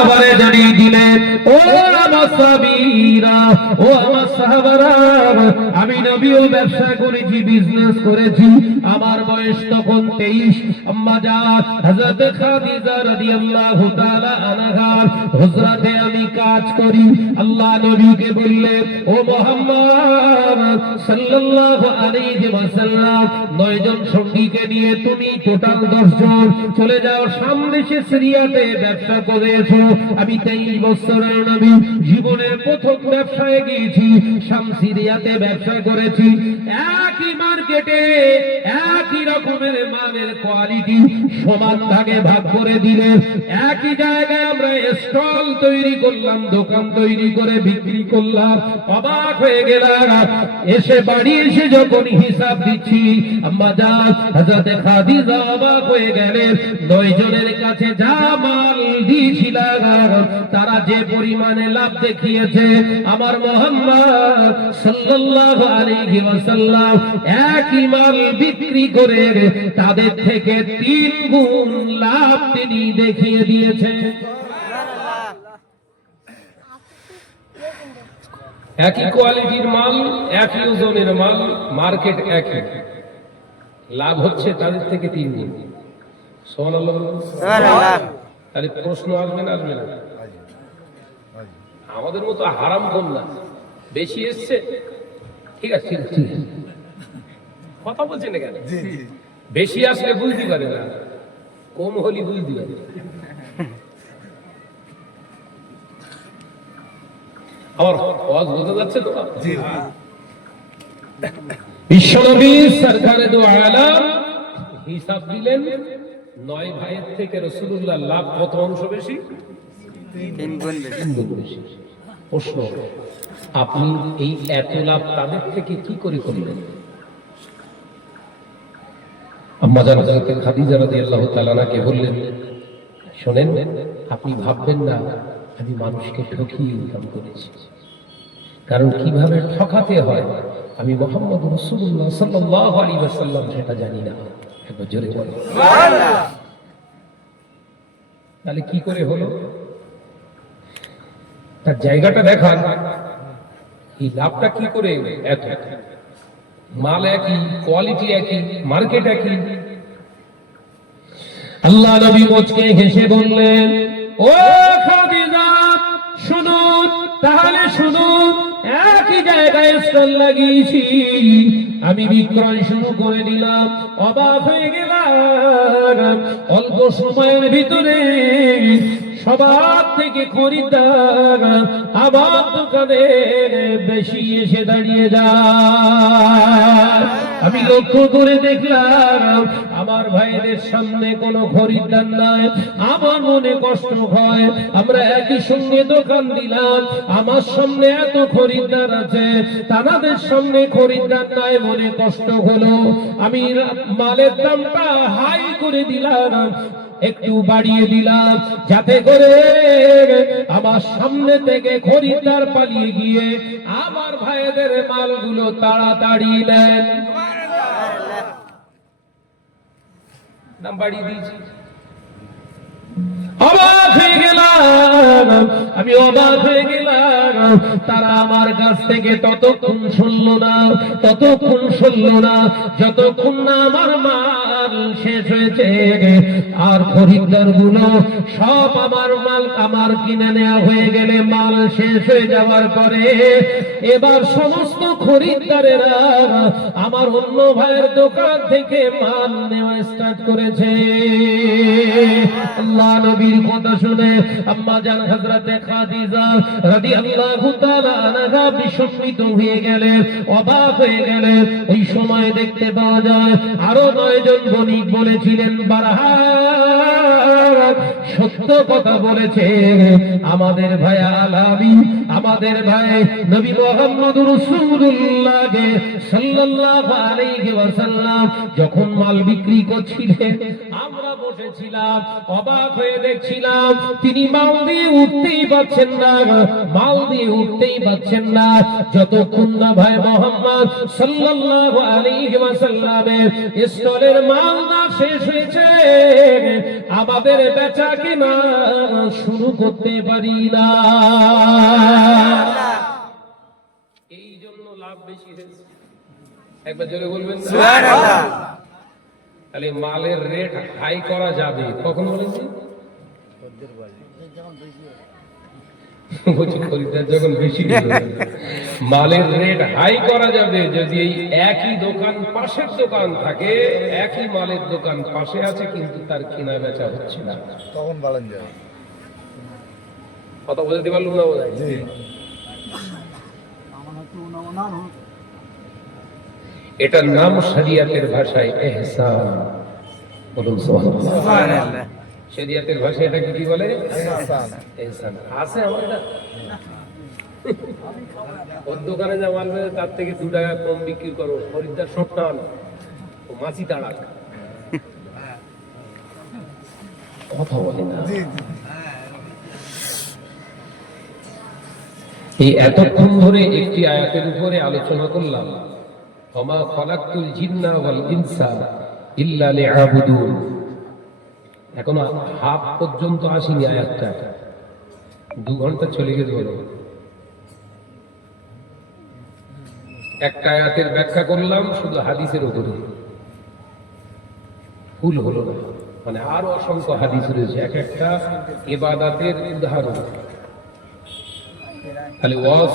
আবারে জানিয়ে দিলেন, ও আমার সাহাবীরা, ও আমার সাহাবারা, আমি নবীও ব্যবসা করেছি, বিজনেস করেছি। আমার বয়স তখন 23। আম্মা জান হযরত খাদিজা রাদিয়াল্লাহু তাআলা আনহার হুজরাতে আমি কাজ করি। আল্লাহ নবীকে বললেন, ও মুহাম্মদ সাল্লাল্লাহু আলাইহি ওয়াসাল্লাম, 9 জন সঙ্গীকে নিয়ে তুমি টোটাল 10 জন চলে যাও শাম দেশে, সিরিয়াতে ব্যবসা করেছো। আমি 23 বছরের নবী, জীবনের প্রথম ব্যবসায় গিয়েছি, শাম সিরিয়াতে ব্যবসা করেছি। একই মার্কেটে একই রকমের মালের কোয়ালিটি সমান ভাগে ভাগ করে দিলে, একই জায়গায় আমরা স্টল তৈরি করলাম, দোকান তৈরি করে বিক্রি করলাম। অবাক হয়ে গেলাম। এসে বাড়ি এসে যখন হিসাব দিচ্ছি, আম্মা জান হযরত খাদিজা অবাক হয়ে গেলেন। 9 জনের কাছে যা মাল দিয়েছিলাম, তারা যে পরিমাণে লাভ দেখিয়েছে, আমার মুহাম্মদ সাল্লাল্লাহু আলাইহি ওয়াসাল্লাম একই মাল বিক্রি করে তাদের থেকে 3 গুণ লাভ তিনি দেখিয়ে দিয়েছেন। একই কোয়ালিটির মাল, একই ওজনের মাল, মার্কেট একই, লাভ হচ্ছে তাদের থেকে 3 গুণ। সুবহানাল্লাহ। তাহলে প্রশ্ন আসবে না? আসবে না? আমাদের মতো হারাম কম না, বেশি এসছে, ঠিক আছে, ঠিক আছে, কথা বলছেন কেন? বেশি আসলে বুঝতে পারে না, কম হলে বুঝতে পারে। আমার আওয়াজ বোঝা যাচ্ছে তো? বিশ্বনবী সরকারে দো আলম হিসাব দিলেন, 9 ভাইয়ের থেকে রাসূলুল্লাহ লাভ কত অংশ বেশি? 3 গুণ বেশি। প্রশ্ন, আপনি এই এত লাভ তাদের থেকে কি করে করলেন? আম্মা জান হযরত খাদিজা রাদিয়াল্লাহু তাআলা আনহাকে বললেন, শুনেন, আপনি ভাববেন না আমি মানুষকে ঠকিয়ে ইনকাম করেছি, কারণ কিভাবে ঠকাতে হয় আমি মুহাম্মদ রাসূলুল্লাহ সাল্লাল্লাহু আলাইহি ওয়াসাল্লাম সেটা জানি না। একবার জোরে বলুন সুবহানাল্লাহ। তাহলে কি করে হলো? তার জায়গাটা দেখান, এই লাভটা কি করে এত? মাল একই, কোয়ালিটি একই, মার্কেট একই। আল্লাহ নবী মুচকে হেসে বললেন, ও খাদিজা শুনুন, তাহলে শুনুন, একই জায়গায় স্টল লাগিয়েছি, আমি বিক্রয় শুরু করে দিলাম। অবাক হয়ে গেলাম, অল্প সময়ের ভিতরে সবার থেকে খরিদ্দার আমার দোকানে বেশি এসে দাঁড়িয়ে যায়। আমি লক্ষ্য করে দেখলাম আমার ভাইদের সামনে কোনো খরিদ্দার নাই। আমার মনে কষ্ট হয়, আমরা একই সঙ্গে দোকান দিলাম, আমার সামনে এত খরিদ্দার আছে, তাদের সামনে খরিদ্দার নাই, মনে কষ্ট হলো। আমি মালের দামটা হাই করে দিলাম, একটু বাড়িয়ে দিলাম, যাতে করে আমার সামনে থেকে খরিদ্দার পালিয়ে গিয়ে আমার ভাইদের মালগুলো তাড়াতাড়ি নেন। দাম বাড়িয়ে দিয়েছি। অবাক হয়ে গেলাম, আমি অবাক হয়ে গেলাম। তারা আমার কাছ থেকে ততক্ষণ শুনলো না যতক্ষণ না আমার মাল শেষ হয়েছে। আর খরিদ্দার গুলো সব আমার মাল আমার কিনে নেওয়া হয়ে গেলে, মাল শেষ হয়ে যাওয়ার পরে এবার সমস্ত খরিদ্দারেরা আমার অন্য ভাইয়ের দোকান থেকে মাল নেওয়া স্টার্ট করেছে। আল্লাহ নবীর কথা শুনে আম্মা জান হযরতে খাদিজা রাদিয়াল্লাহু তাআলা আনহা বিস্মিত হয়ে গেলেন, অবাক হয়ে গেলেন। ওই সময় দেখতে পাওয়া যায় আরো 9 জন বণিক বলেছিলেন, বারহাত সত্য কথা বলেছে আমাদের ভাই আলামী, আমাদের ভাই নবী মুহাম্মদ রাসূলুল্লাহ সাল্লাল্লাহু আলাইহি ওয়াসাল্লাম যখন মাল বিক্রি করছিলেন, আমরা বসেছিলাম, অবাক হয়ে দেখছিলাম তিনি মাল দিয়ে উঠতেই পারছেন না, যতক্ষণ না ভাই মুহাম্মদ সাল্লাল্লাহু আলাইহি ওয়াসাল্লামের স্টলের মাল না শেষ হয়েছে। আমাদের বেচা কিনা শুরু করতে পারি না। এই জন্য লাভ বেশি হয়েছে। একবার জোরে বলবেন সুবহানাল্লাহ। তাহলে মালের রেট হাই করা যাবে কখন বলেছি? খরিদ্দার যখন বেশি মালের রেট হাই করা যাবে যদি এই একই দোকান পাশের দোকান থাকে, একই মালের দোকান পাশে আছে কিন্তু তার কেনা বেচা হচ্ছে না, তখন বলেন যায়। কথা বলতে পারলাম না বোধ হয়। এটার নাম শরিয়াতের ভাষায় ইহসান। বলুন সুবহানাল্লাহ। শরিয়াতের ভাষায় এটাকে কি বলে? ইহসান। আছে আমাদের ওর দোকানে যা মাল বেচে তার থেকে 2 টাকা কম বিক্রি করো, খরিদ্দার সব টান ও মাছি তাড়াক। কথা বলে না। এই এতক্ষণ ধরে একটি আয়াতের উপরে আলোচনা করলাম, ওমা খালাকতুল জিন্না ওয়াল ইনসা ইল্লা লিয়াবুদুন। এখনো হাফ পর্যন্ত আসেনি আয়াতটা, 2 ঘন্টা চলে গেছে। বলো একটা আয়াতের ব্যাখ্যা করলাম শুধু হাদিসের উপরে, ভুল হলো না, মানে আরো অসংখ্য হাদিস রয়েছে এক একটা ইবাদতের উদাহরণ। তাহলে ওয়াজ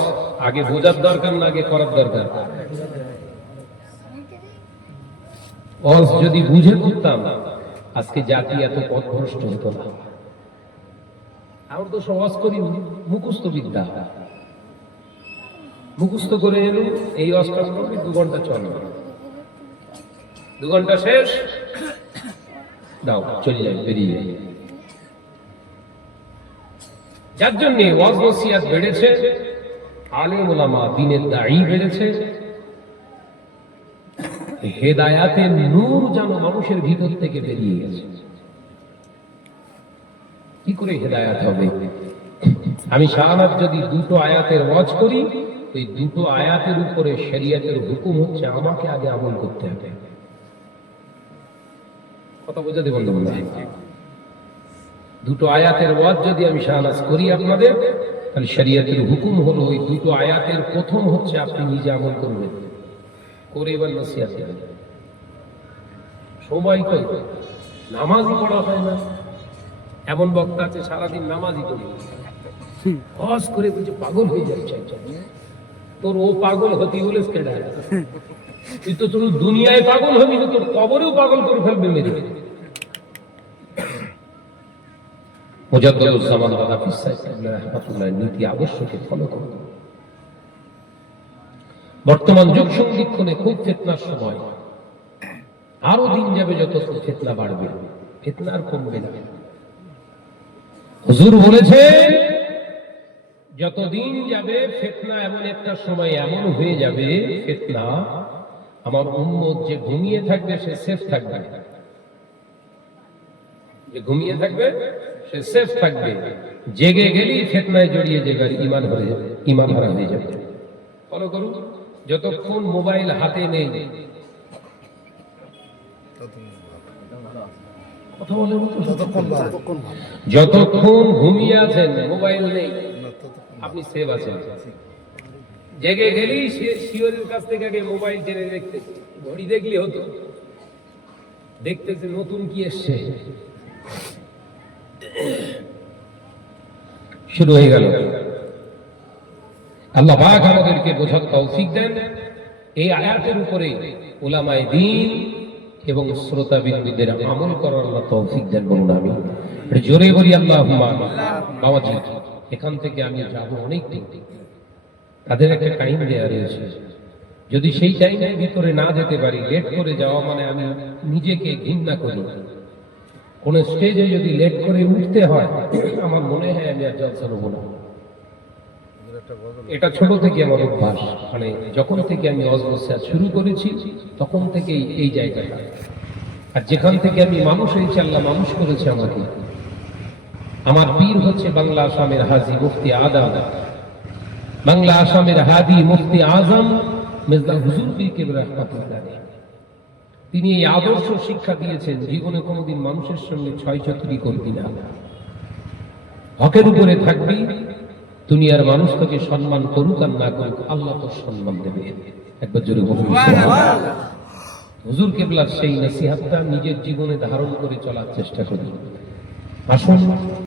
আগে বোঝার দরকার না আগে করার দরকার? ওয়াজ যদি বুঝে করতাম আজকে জাতি এত পথভ্রষ্ট হতো না। আমরা তো সহজ করি মুখস্থ বিদ্যা, মুখস্থ করে এলো এই অষ্টাঙ্গ 2 ঘন্টা চলে, 2 ঘন্টা শেষ দাও চলে যায়, বেরিয়ে যায়। যার জন্য ওয়াজ নসিহত বেড়েছে, আলেম ওলামা দ্বীনের দাঈ বেড়েছে, হেদায়াতের নূর যেন মানুষের ভিতর থেকে বেরিয়ে গেছে। কি করে হেদায়াত হবে? আমি শাহানাত যদি 2টো আয়াতের ওয়াজ করি, ওই 2টো আয়াতের উপরে শরীয়তের হুকুম হচ্ছে আমাকে আগে আমল করতে হবে। কথা বোঝাতে বললাম না? 2টো আয়াতের ওয়াজ যদি আমি শাহানাত করি আপনাদের, তাহলে শরীয়তের হুকুম হলো ওই 2টো আয়াতের প্রথম হচ্ছে আপনি নিজে আমল করবেন, করে এবার নসিহত দেবেন। সময় কই, নামাজই পড়া হয় না। এমন বক্তা আছে সারাদিন নামাজই করি, হজ করে বুঝে পাগল হয়ে যাচ্ছে। তোর ও পাগল হতি বলে তুই তো তোর দুনিয়ায় পাগল হবি না, তোর কবরেও পাগল করে ফেলবে মেরে। মুজাদ্দিদুজ্জামান হানাফি সাহেব রাহমাতুল্লাহ নীতি আদর্শকে ফলো করুন। বর্তমান যুগ সন্ধিক্ষণে খুব ফিতনার সময়, আরো দিন যাবে যত ফিতনা বাড়বে, ফিতনা আর কমবে না। হুজুর বলেছেন যতদিন যাবে ফিতনা এমন একটা সময় এমন হয়ে যাবে, ফিতনা আমার উম্মত যে ঘুমিয়ে থাকবে সে সেফ থাকবে, যে ঘুমিয়ে থাকবে সে সেফ থাকবে, জেগে গেলেই ফিতনায় জড়িয়ে যাবে, ঈমান হারা হয়ে যাবে। ফলো করুন, যতক্ষণ মোবাইল হাতে নেই, যতক্ষণ ঘুমিয়ে আছেন মোবাইল নেই, আপনি সেভ আছেন। জেগে গেলেই শিওরের কাছ থেকে আগে মোবাইল টেনে দেখতে, ঘড়ি দেখলে হতো, দেখতেছে নতুন কি এসছে, শুরু হয়ে গেল। আল্লাহ পাক আমাদেরকে বোঝার তৌফিক দেন। এই আয়াতের উপরে উলামায়ে দ্বীন এবং শ্রোতাবিন্দুদের আমল করার আল্লাহ তৌফিক দেন, বলুন আমিন। জোরে বলি আল্লাহুম্মা আমিন। বাবাজি, এখান থেকে আমি যাব অনেক দূর, তাদের একটা টাইম দেওয়া রয়েছে। যদি সেই টাইমের ভিতরে না যেতে পারি, লেট করে যাওয়া মানে আমি নিজেকে ঘৃণা করি। কোন স্টেজে যদি লেট করে উঠতে হয়, আমার মনে হয় আমি আর জলসা নেব না। এটা ছোট থেকে আমার অভ্যাস, মানে যখন থেকে আমি ওয়াজ নসিহত শুরু করেছি তখন থেকেই এই জায়গাটা। আর যেখান থেকে আমি মানুষ হয়েছি, আল্লাহ মানুষ করেছে আমাকে। আমার পীর হচ্ছে বাংলা আসামের হাজী মুফতি আদম, বাংলা আসামের হাদি মুফতি আজম মির্জা হুজুর পীর কেবলা রাহমাতুল্লাহ আলাইহি। তিনি এই আদর্শ শিক্ষা দিয়েছেন, জীবনে কোনোদিন মানুষের সঙ্গে ছয়চতুরি করবি না, হকের উপরে থাকবি। দুনিয়ার মানুষ তোকে সম্মান করুক আর না করুক, আল্লাহ তোর সম্মান দেবে। একবার জোরে বলুন সুবহানাল্লাহ। হুজুর কেবলার সেই নসিহতটা নিজের জীবনে ধারণ করে চলার চেষ্টা করি। আসুন